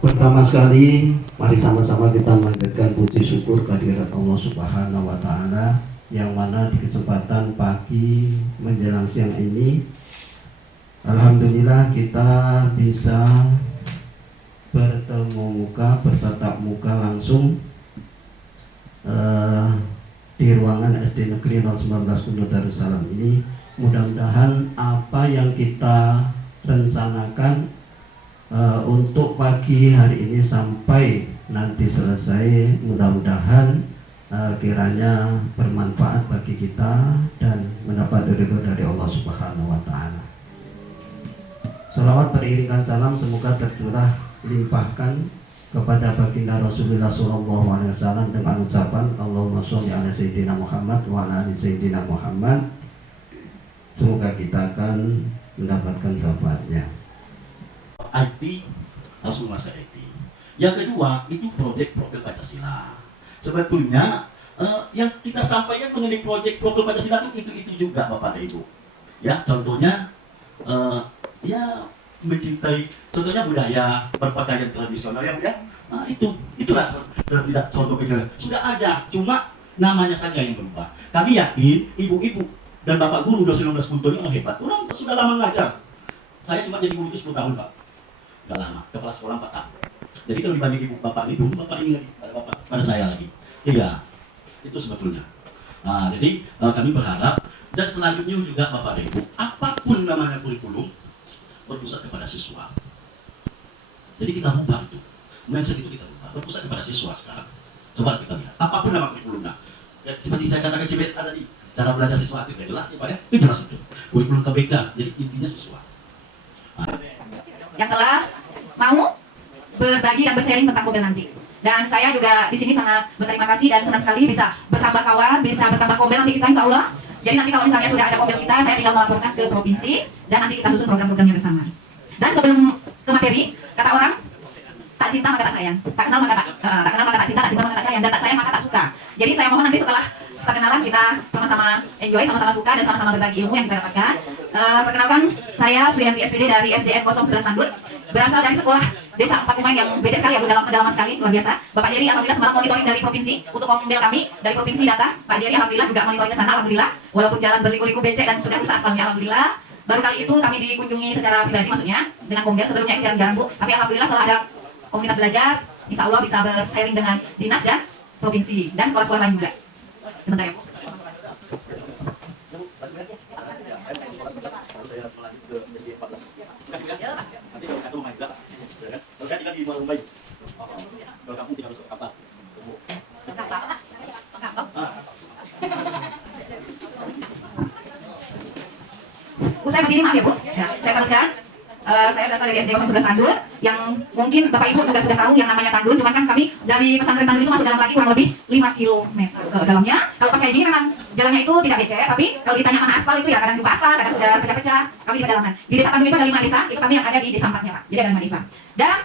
Pertama sekali, mari sama-sama kita memanjatkan puji syukur kehadirat Allah Subhanahu wa Ta'ala, yang mana di kesempatan pagi menjelang siang ini, alhamdulillah kita bisa bertemu muka, bertatap muka langsung di ruangan SD Negeri 019 Pondok Darussalam ini. Mudah-mudahan apa yang kita rencanakan untuk pagi hari ini sampai nanti selesai, mudah-mudahan kiranya bermanfaat bagi kita dan mendapat ridho dari Allah Subhanahu wa Ta'ala. Salawat beriringan salam semoga tercurah limpahkan kepada baginda Rasulullah SAW dengan ucapan Allahumma sholli ala Sayyidina Muhammad wa ala ali Sayyidina Muhammad. Semoga kita akan mendapatkan syafaatnya. IT harus menguasai IT. Yang kedua itu proyek profil Pancasila. Sebetulnya yang kita sampaikan mengenai proyek profil Pancasila itu juga Bapak dan Ibu. Ya, contohnya ya mencintai, contohnya budaya berpakaian tradisional ya, ya. Nah, itulah tidak contoh kecil. Sudah ada, cuma namanya saja yang berubah. Kami yakin ibu-ibu dan bapak guru dosen 19 Kunto ini hebat. Orang sudah lama ngajar. Saya cuma jadi guru itu 10 tahun, Pak. Gak lama, kepala sekolah 4 tahun. Jadi kalau dibanding ibu bapak itu, bapak ini pada saya lagi. Iya, itu sebetulnya. Nah, jadi kami berharap dan selanjutnya juga bapak dan ibu, apapun namanya kurikulum berpusat kepada siswa. Jadi kita ubah itu, mindset itu kita ubah, berpusat kepada siswa sekarang. Coba kita lihat, apapun nama kurikulumnya. Ya, seperti saya katakan CBSA tadi, cara belajar siswa itu jelas ya Pak ya, itu jelas itu. Kurikulum KBK, jadi intinya siswa. Nah, yang telah mau berbagi dan bersharing tentang mobil nanti. Dan saya juga di sini sangat berterima kasih dan senang sekali bisa bertambah kawan, bisa bertambah mobil nanti kita insya Allah. Jadi nanti kalau misalnya sudah ada mobil kita, saya tinggal melaporkan ke provinsi dan nanti kita susun program-programnya bersama. Dan sebelum ke materi, kata orang, tak cinta maka tak sayang, tak kenal maka tak cinta, tak cinta maka tak sayang, dan tak sayang maka tak suka. Jadi saya mohon nanti setelah perkenalan kita sama-sama enjoy, sama-sama suka dan sama-sama berbagi ilmu yang kita dapatkan. Perkenalkan, saya Suyanti SPD dari SDN 011 Sandut, berasal dari sekolah desa 4 Kumai yang beda sekali ya, pedalaman sekali, luar biasa. Bapak Jerry alhamdulillah semalam monitoring dari provinsi untuk model kami dari provinsi data. Pak Jerry alhamdulillah juga monitoring ke sana alhamdulillah, walaupun jalan berliku-liku becek dan sudah rusak aspalnya alhamdulillah. Baru kali itu kami dikunjungi secara pribadi maksudnya dengan Komdel, sebelumnya ini jarang-jarang Bu, tapi alhamdulillah setelah ada komunitas belajar, insya Allah bisa bersharing dengan dinas dan provinsi dan sekolah-sekolah lain juga. Sebentar ya Bu. Saya berdiri maaf ya Bu, ya, saya teruskan. Saya berasal dari SD 011 Tandul, yang mungkin Bapak Ibu juga sudah tahu yang namanya Tandul, cuman kan kami dari pesantren Tandul itu masuk dalam lagi kurang lebih 5 km ke dalamnya. Kalau pas kayak gini memang jalannya itu tidak becek, tapi kalau ditanya mana aspal itu ya kadang juga aspal, kadang sudah pecah-pecah, kami di pedalaman. Di desa Tandul itu ada 5 desa, itu kami yang ada di desa 4-nya Pak, jadi ada 5 desa. Dan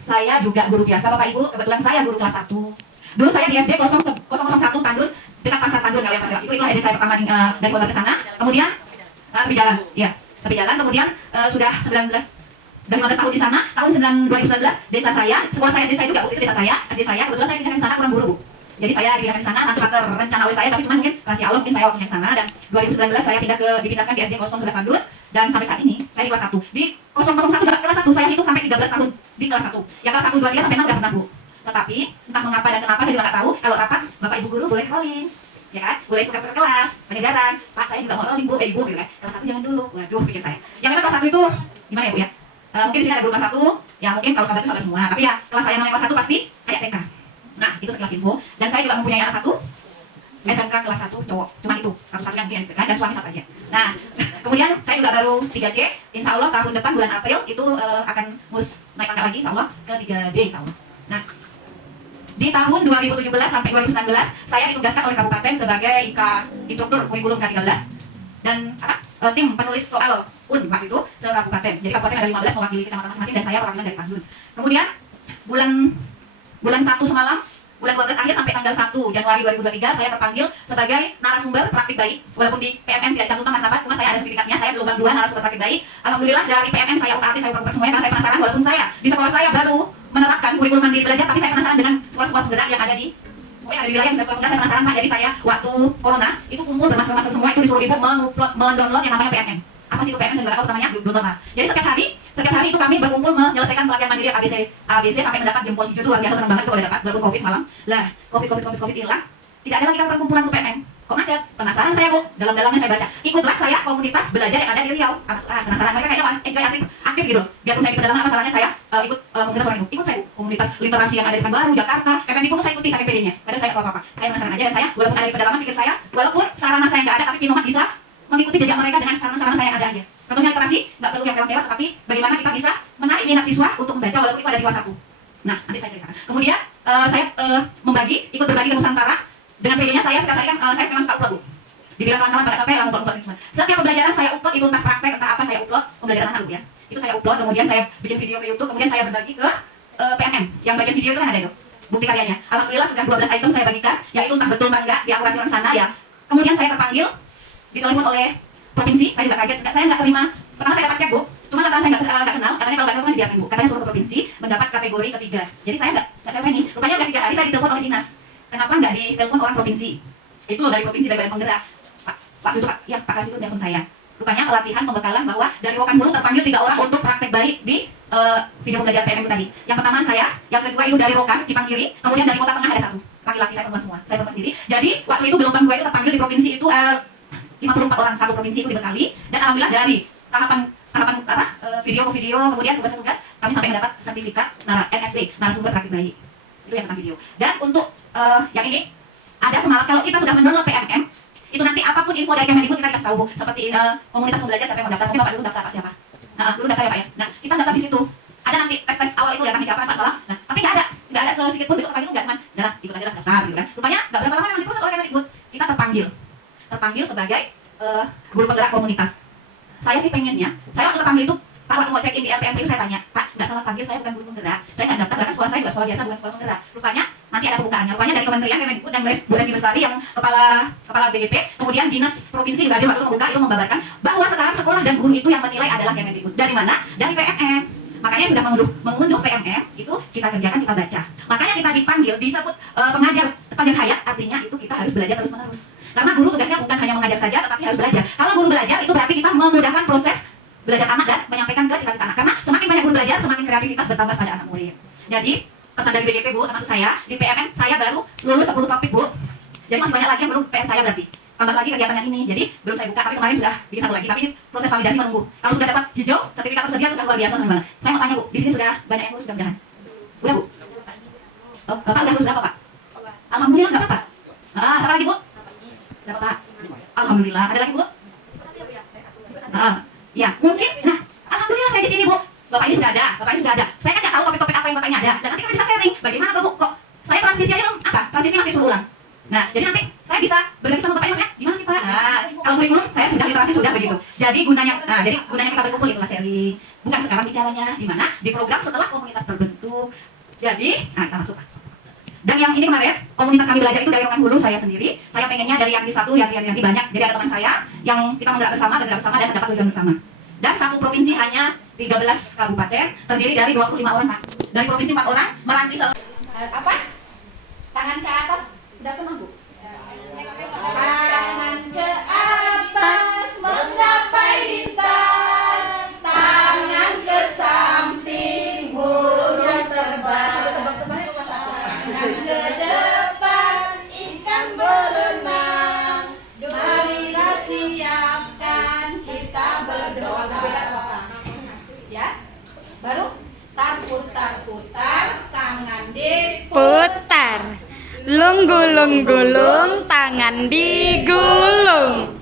saya juga guru biasa Bapak Ibu, kebetulan saya guru kelas 1. Dulu saya di SD 001 Tandul, dekat pasar Tandul, kalau yang pada waktu itu SD saya pertama dari kota ke sana. Kemudian tepi jalan, ya. Tepi jalan, kemudian sudah 15 tahun di sana. Tahun 2019 desa saya, sekolah saya desa itu itu desa saya, SD saya, kebetulan saya pindah ke sana kurang guru Bu. Jadi saya dipindahkan di sana tanpa terencana oleh saya, tapi cuma mungkin rahasia Allah mungkin saya waktunya ke sana. Dan 2019 saya dipindahkan di SD 011 Tandul, dan sampai saat ini saya di kelas 1. Di 001 kelas 1 saya hitung sampai 13 tahun di kelas 1. Yang kelas 1, 2, 3 sampai 6 udah pernah Bu. Tetapi entah mengapa dan kenapa saya juga nggak tahu, kalau rapat Bapak Ibu guru boleh calling. Ya kan, boleh ikut ke kelas, penyegaran. Pak saya juga mau rolling Bu, ibu gitu kan. Kelas 1 jangan dulu. Waduh, pikir saya. Yang memang kelas 1 itu gimana ya Bu ya? Mungkin di sini ada guru kelas 1, ya mungkin kalau sahabat itu sahabat semua. Tapi ya kelas saya namanya kelas 1 pasti kayak TK. Nah, itu sekelas info. Dan saya juga mempunyai anak 1 SMK kelas 1 cowok. Cuma itu, satu-satu yang mungkin kan, dan suami satu aja. Nah, kemudian saya juga baru 3C. Insya Allah tahun depan bulan April itu akan naik pangkat lagi insya Allah ke 3D insya Allah. Nah, di tahun 2017 sampai 2019 saya ditugaskan oleh kabupaten sebagai instruktur kurikulum K13 dan tim penulis soal UN waktu itu se kabupaten. Jadi kabupaten ada 15 mewakili kecamatan masing-masing dan saya perwakilan dari Tandul. Kemudian bulan 1 semalam, bulan 12 akhir sampai tanggal 1 Januari 2023 saya terpanggil sebagai narasumber praktik bayi. Walaupun di PMM tidak dicantumkan karena apa, cuma saya ada sertifikatnya, saya gelombang 2 narasumber praktik bayi. Alhamdulillah dari PMM saya utak-atik, saya utak semuanya karena saya penasaran, walaupun saya di sekolah saya baru menerapkan kurikulum mandiri belajar, tapi saya penasaran dengan sekolah-sekolah penggerak yang ada di wilayah yang sekolah penggerak. Saya penasaran Pak, jadi saya waktu corona itu kumpul bermasker-masker semua, itu disuruh ibu mendownload yang namanya PMM. Apa sih itu PMM? Saya juga nggak tahu namanya, download lah. Jadi setiap hari itu kami berkumpul menyelesaikan pelatihan mandiri ABC sampai mendapat jempol hijau. Itu luar biasa, senang banget itu kalau dapat, walaupun COVID malam. Lah, COVID hilang, tidak ada lagi kan perkumpulan untuk PMM. Kok macet? Penasaran saya Bu, dalam-dalamnya saya baca. Ikutlah saya komunitas belajar yang ada di Riau. Penasaran, mereka kayaknya enjoy, asik, aktif gitu. Biarpun saya di pedalaman, apa salahnya saya ikut komunitas orang itu. Ikut saya Bu, komunitas literasi yang ada di Pekanbaru, Jakarta, FMI saya ikuti saking PD-nya. Padahal saya nggak apa-apa. Saya penasaran aja, dan saya walaupun ada di pedalaman, pikir saya, walaupun sarana saya nggak ada, tapi Pinomat bisa mengikuti jejak mereka dengan sarana-sarana saya yang ada aja. Tentunya literasi nggak perlu yang mewah-mewah, tapi bagaimana kita bisa menarik minat siswa untuk membaca walaupun itu ada di kelas 1. Nah, nanti saya ceritakan. Kemudian saya ikut berbagi ke Nusantara. Dengan PD-nya saya sekali kan saya memang suka upload Bu. Dibilang kawan-kawan pada capek, upload cuma. Setiap pembelajaran saya upload, itu entah praktek, entah apa saya upload, pembelajaran anak ya. Itu saya upload, kemudian saya bikin video ke YouTube, kemudian saya berbagi ke PMM. Yang bagian video itu kan ada itu, bukti karyanya. Alhamdulillah sudah 12 item saya bagikan, yaitu entah betul atau enggak, diakurasi orang sana ya. Kemudian saya terpanggil, ditelepon oleh provinsi, saya juga kaget, saya nggak terima. Pertama saya dapat cek Bu, cuma lantaran saya nggak kenal, katanya kalau nggak kenal kan dibiarkan Bu. Katanya suruh ke provinsi, mendapat kategori ketiga. Jadi saya nggak siapa ini. Rupanya udah 3 hari saya ditelepon oleh dinas. Kenapa nggak ditelepon orang provinsi? Itu dari provinsi, dari badan penggerak. Pak itu Pak, ya Pak Kasih itu telepon saya. Rupanya pelatihan pembekalan bahwa dari Rokan Hulu terpanggil 3 orang untuk praktek baik di video pembelajaran PMM itu tadi. Yang pertama saya, yang kedua itu dari Rokan, Cipanggiri, kemudian dari Kota Tengah ada 1. Laki-laki, saya perempuan semua, saya perempuan sendiri. Jadi waktu itu gelombang gue itu terpanggil di provinsi itu 54 orang, satu provinsi itu dibekali. Dan alhamdulillah dari tahapan video ke video, kemudian tugas kami sampai mendapat sertifikat NSP, narasumber praktik baik. Itu yang tentang video. Dan untuk yang ini ada semalam kalau kita sudah mendownload PMM, itu nanti apapun info dari Kemendikbud kita dikasih tahu Bu. Seperti komunitas belajar siapa yang mau daftar, mungkin Bapak dulu daftar Pak siapa? Dulu daftar ya Pak ya. Nah, kita daftar di situ. Ada nanti tes awal itu ya kami siapa Pak salah. Nah, tapi nggak ada sedikit pun besok pagi itu nggak cuman, lah ikut aja lah daftar gitu kan. Rupanya nggak berapa lama memang diproses oleh Kemendikbud. Kita terpanggil sebagai guru penggerak komunitas. Saya sih pengennya, saya waktu terpanggil itu Pak waktu mau check-in di RPMP itu saya tanya, Pak nggak salah panggil, saya bukan guru penggerak, saya nggak daftar, bahkan sekolah saya juga sekolah biasa, bukan sekolah penggerak. Rupanya nanti ada pembukaannya. Rupanya dari Kementerian Kemendikbud dan Bu Reski Bestari yang kepala BGP, kemudian dinas provinsi juga ada waktu membuka itu membabarkan bahwa sekarang sekolah dan guru itu yang menilai adalah Kemendikbud. Dari mana? Dari PMM. Makanya sudah mengunduh PMM itu kita kerjakan, kita baca. Makanya kita dipanggil disebut pengajar hayat, artinya itu kita harus belajar terus-menerus. Karena guru tugasnya bukan hanya mengajar saja, tetapi harus belajar. Kalau guru belajar itu berarti kita memudahkan proses belajar anak dan menyampaikan ke cita-cita anak. Karena semakin banyak guru belajar, semakin kreativitas bertambah pada anak murid. Jadi pesan dari BGP Bu, termasuk saya di PMM saya baru lulus 10 topik Bu. Jadi masih banyak lagi yang belum PM saya berarti. Tambah lagi kegiatan yang ini. Jadi belum saya buka, tapi kemarin sudah bikin 1 lagi. Tapi ini proses validasi menunggu. Kalau sudah dapat hijau, sertifikat tersedia sudah luar biasa senang banget. Saya mau tanya Bu, di sini sudah banyak yang lulus mudah-mudahan. Udah Bu? Oh, Bapak udah lulus berapa Pak? Alhamdulillah nggak apa-apa. Apa lagi Bu? Berapa Pak? Alhamdulillah. Ada lagi Bu? Ya, mungkin. Nah, alhamdulillah saya di sini Bu. Bapak ini sudah ada. Saya kan nggak tahu topik-topik apa yang Bapaknya ada. Dan nanti kami bisa sharing. Bagaimana tuh Bu? Kok saya transisi aja apa? Transisi masih suruh ulang. Nah, jadi nanti saya bisa berbagi sama Bapaknya maksudnya gimana sih Pak? Nah, kalau kurikulum saya sudah literasi sudah begitu. Jadi gunanya kita berkumpul itulah sharing. Bukan sekarang bicaranya di mana? Di program setelah komunitas terbentuk. Jadi, kita masuk Pak. Dan yang ini kemarin, komunitas kami belajar itu dari Rokan Hulu, saya sendiri. Saya pengennya dari Yanti 1, Yanti banyak. Jadi ada teman saya yang kita bergerak bersama dan mendapat tujuan bersama. Dan satu provinsi hanya 13 kabupaten, terdiri dari 25 orang Pak. Dari provinsi 4 orang, meranti apa? Tangan ke atas, sudah pernah Bu? Tangan ke atas, menggapai bintang. Tangan ke samping, burung terbang. Tangan ke depan, ikan berenang. Marilah siapkan, kita berdoa. Ya, baru putar-putar, tangan Putar, gulung-gulung, tangan digulung.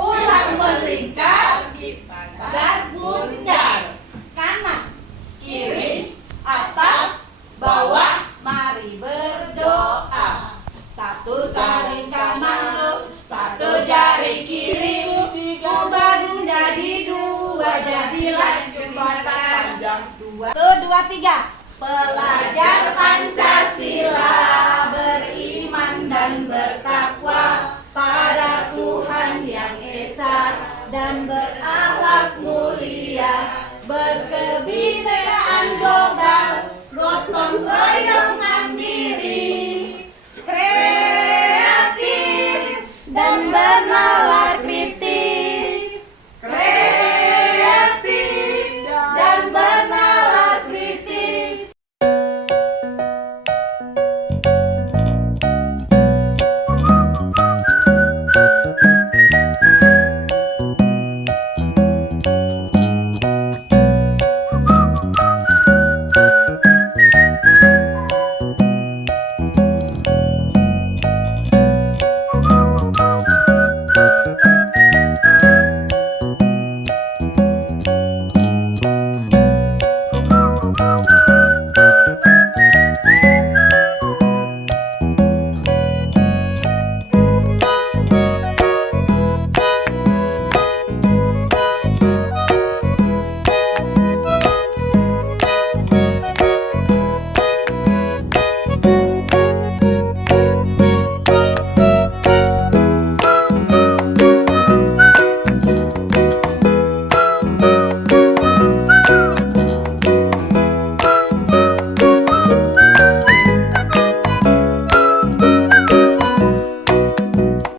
ulang melingkar dan bundar, kanan kiri atas bawah, mari berdoa. Satu jari kanan, satu jari kiri, baru jadi 2, jadilah jembatan. 1, 2, 3. Pelajar Pancasila, beriman dan bertakwa pada Tuhan yang Esa, dan berakhlak mulia.